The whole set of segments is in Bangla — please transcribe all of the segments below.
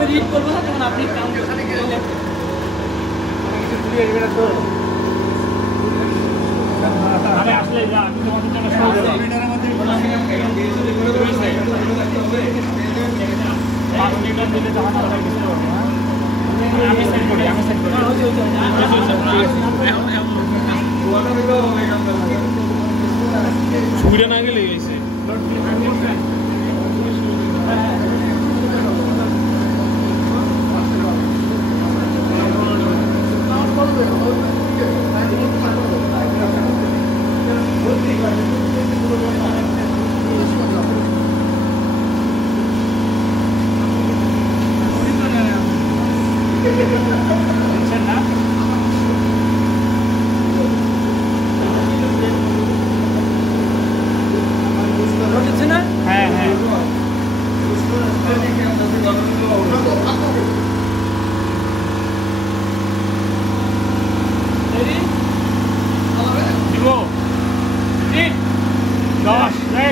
আমি রিড করবো না যখন আপনি কাউন্ট ওখানে গেলে আরে আসলে যা আমি তোমাদের জন্য সব দিই 5 লিটার দিলে তখন আমরা কিছু হবে আমি সেট করি ছুঁড়ে না গেলে গেছে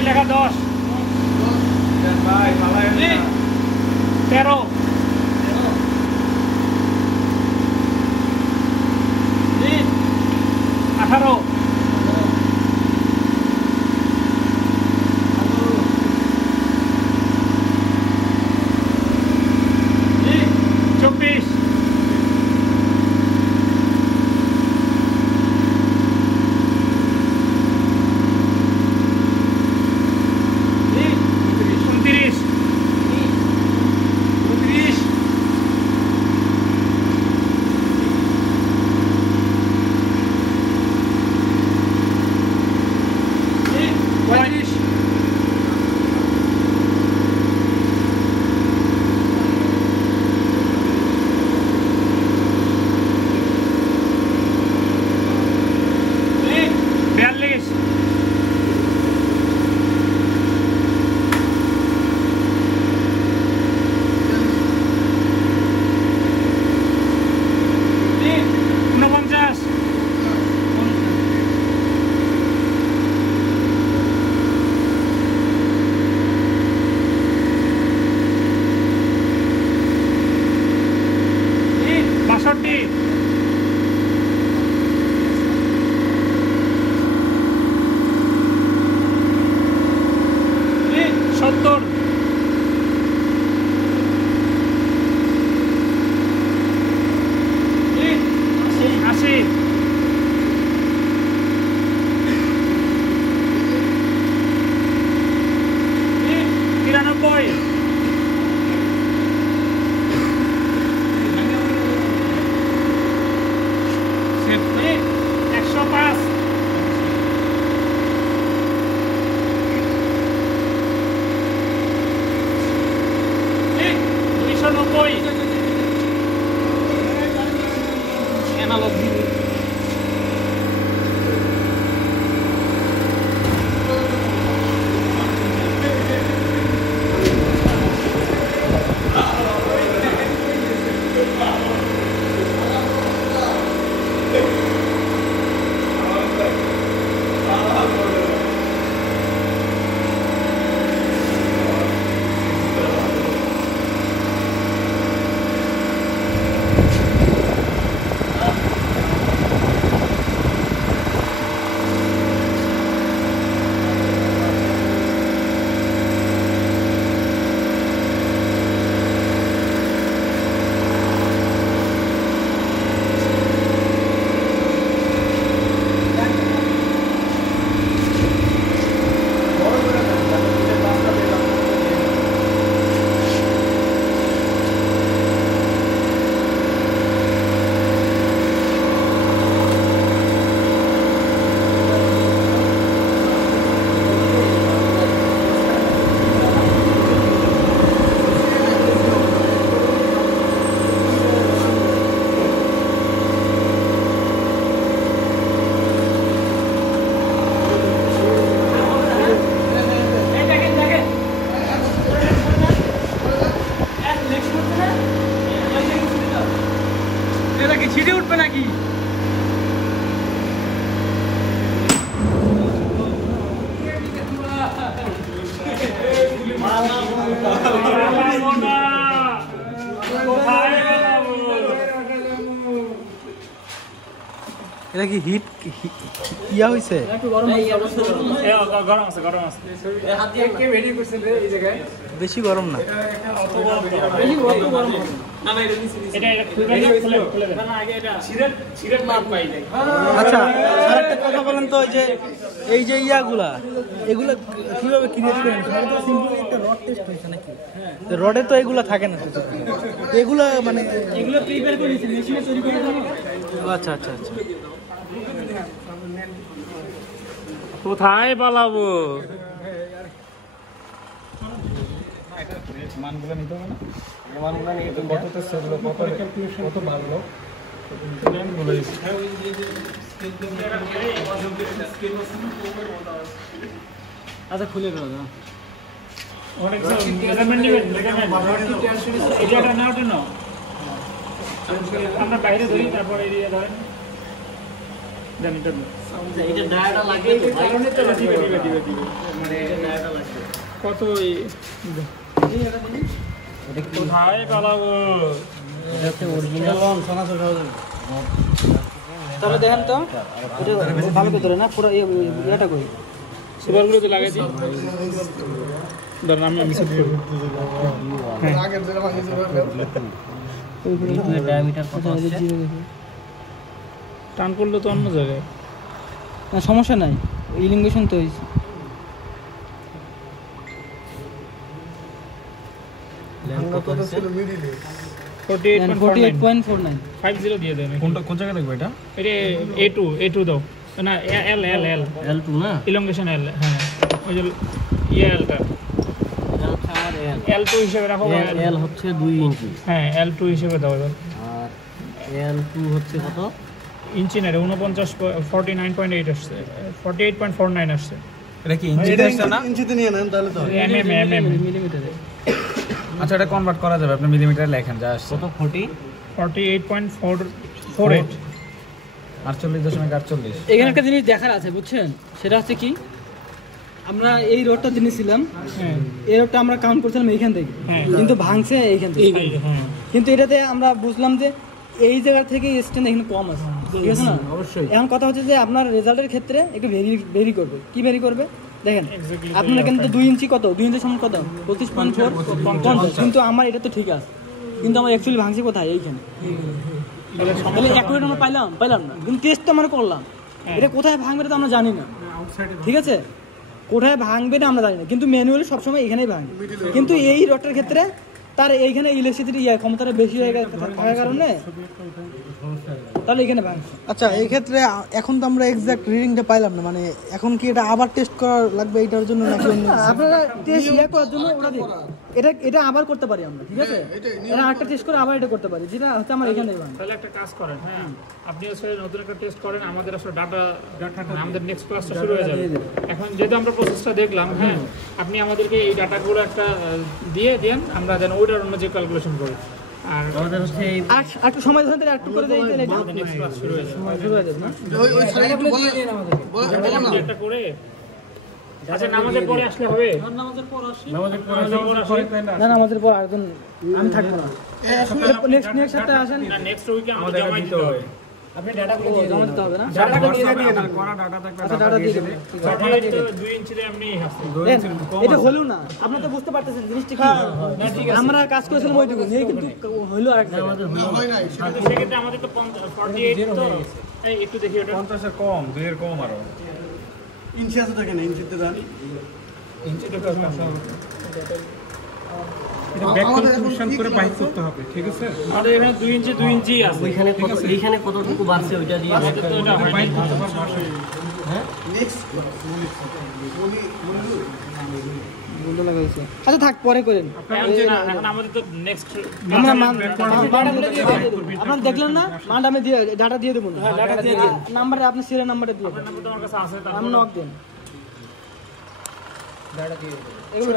লেখা 10 ভাই 13 18 এটা কি হিট ইয়া হইছে? একটু গরম হয়ে গেছে গরম আছে গরম আছে হাত দিয়ে কে ভিডিও করছেন রে এই জায়গায় বেশি গরম না। বেশি গরম না না এটা খুলে দেন না আগে এটা সিরেট মাপ পাই নাই আচ্ছা আরেকটা কথা বলেন তো, এই যে ইয়াগুলা এগুলা কিভাবে ক্রিয়েট করেন? তো সিম্পলি একটা রড টেস্ট হইছে নাকি? রডে তো এগুলা থাকে না, এগুলা মানে এগুলো প্রিপেয়ার করেছি মেশিনে তৈরি করে দেবো। আচ্ছা আচ্ছা আচ্ছা। কোথায় পালাবো? মানগুলো নিতে হবে না, মানগুলো নিয়ে তো কততে সেগুলো কত বাড়লো আচ্ছা খুলে দাও না অনেক মেজারমেন্ট নেবেন এটা না ওটা না আমরা বাইরে ধরি তারপর এরিয়া ধরেন দেন এটা এটা ডায়াটা লাগে তো কারণে তো দিবে মানে এটা ডায়াটা লাগবে কত কোথায় পালাবো? তাহলে দেখেন তো এটা ভালো করে ধরে না পুরো এটা কই সুপারগুলো তো লাগাইছি ধরেন আমি সেট করব ডায়ামিটার কত আছে টান করলে তো অন্য জায়গায় না সমস্যা নাই ইলিমিনেশন তো হইছে 48.49 50 দিয়ে দেন কোনটা কোন জায়গায় দেখবো এটা? এটা A2 দাও না L L2 না ইলংগেশন L হ্যাঁ ওই যে Lটা এটা হচ্ছে আমার L2 হিসেবে রাখো L হচ্ছে 2 ইঞ্চি হ্যাঁ L2 হিসেবে দাও এবার আর L2 হচ্ছে কত ইঞ্চি না 49.8 আসছে 48.49 আসছে। এটা কি ইঞ্চিতে আসছে না? ইঞ্চিতে নিয়ে নেন তাহলে তো। mm মিলিমিটারে আচ্ছা এটা কনভার্ট করা যাবে, আপনি মিলিমিটারে লেখেন যা আসছে। কত 48.48 48.48। এখানে একটা জিনিস দেখার আছে বুঝছেন, সেটা হচ্ছে কি আমরা এই রোডটা জেনেছিলাম, এই রোডটা আমরা কাউন্ট করছিলাম এইখান থেকে, কিন্তু ভাঙছে এইখান থেকে। কিন্তু এটাতে আমরা বুঝলাম যে এই জায়গা থেকে স্ট্যান্ড এখানে কম আছে, ঠিক আছে না? অবশ্যই। এখন কথা হচ্ছে যে আপনার রেজাল্টের ক্ষেত্রে একটু ভেরি করবে। কি ভেরি করবে দেখেন, আপনার কিন্তু 2 ইঞ্চি কত 2 ইঞ্চি সমান কত 25.4 কিন্তু আমার এটা তো ঠিক আছে, কিন্তু আমার অ্যাকচুয়ালি ভাঙছে কোথায় এইখানে। তাহলে অ্যাকুরেট আমরা পাইলাম না, কিন্তু টেস্ট তো আমরা করলাম। এটা কোথায় ভাঙবে এটা তো আমরা জানি না, ঠিক আছে? কোথায় ভাঙবে না আমরা জানি না, কিন্তু ম্যানুয়ালি সবসময় এখানেই ভাঙবে। কিন্তু এই রডটার ক্ষেত্রে তার এইখানে ইলেকট্রিসিটি ক্ষমতাটা বেশি হয়ে থাকার কারণে তাহলে এখানে ভাঙছে। আচ্ছা এই ক্ষেত্রে এখন তো আমরা এক্সাক্ট রিডিংটা পাইলাম না, মানে এখন কি এটা আবার টেস্ট করা লাগবে এটার জন্য নাকি অন্য কিছু? আপনারা টেস্ট করার জন্য ওটা দিন, এটা আবার করতে পারি আমরা, ঠিক আছে? এটা আরেকটা টেস্ট করে আবার এটা করতে পারি, যেটা হচ্ছে আমার এখানে ভাঙবে। তাহলে একটা কাজ করেন, হ্যাঁ আপনি আসলে নতুন একটা টেস্ট করেন, আমাদের আসলে ডাটা আমাদের নেক্সট ক্লাসটা শুরু হয়ে যাবে। এখন যেহেতু আমরা প্রসেসটা দেখলাম, হ্যাঁ আপনি আমাদেরকে এই ডাটাগুলো একটা দিয়ে দেন, আমরা যেন ওইটার অনুযায়ী ক্যালকুলেশন করি। আর আমাদের হচ্ছে একটু সময় ধরে একটু করে দেই, তাহলে এটা নেক্সট ক্লাস শুরু হয়ে যাবে। শুরু হয়ে যাবে না? একটা করে আচ্ছা নামাজের পরে আসলে হবে? নামাজের পর আসি, নামাজের পরে না নামাজের পর একজন আমি থাকবো না, নেক্সট সপ্তাহে আসেন। না নেক্সট উইকে আমাদের জমা দিতে হবে। আপনি ডাটা জমা দিতে হবে না? ডাটা দিয়ে দেন, করা ডাটা থাকবে, আচ্ছা ডাটা দিয়ে দেবেন। 2 ইঞ্চিতে আপনি আসছে এটা হলো না, আপনারা তো বুঝতে পারতেছেন জিনিসটা কি। আমরা কাজ করেছিলাম ওইটুকু নিয়ে, কিন্তু হলো আরেকটা। সেক্ষেত্রে আমাদের তো 48 তো এই একটু দেখি ওটা 50 এর কম, 2 এর কম আরো। ইঞ্চি আছে থাকে না, ইঞ্চিতে দেন। ইঞ্চিতে তো সমস্যা হবে। এটা ব্যাক ক্যালকুলেশন করে বাইর করতে হবে, ঠিক আছে? আমাদের এখানে 2 ইঞ্চি আছে। এইখানে কতটুকু বাড়ছে ওইটা দিয়ে তো এটা হয় বাইর করতে পারবো। বলতে লাগাইছে। আচ্ছা থাক পরে করেন, এখন আমাদের তো নেক্সট আমরা আপনারা দেখলেন না মান আমি দিয়ে ডাটা দিয়ে দেবো না, ডাটা দিয়ে দিন নাম্বারে, আপনি সিরিয়াল নাম্বারটা দিয়ে দেন, নাম্বার তোমার কাছে আছে আপনি নক দেন, ডাটা দিয়ে দেন। এগুলো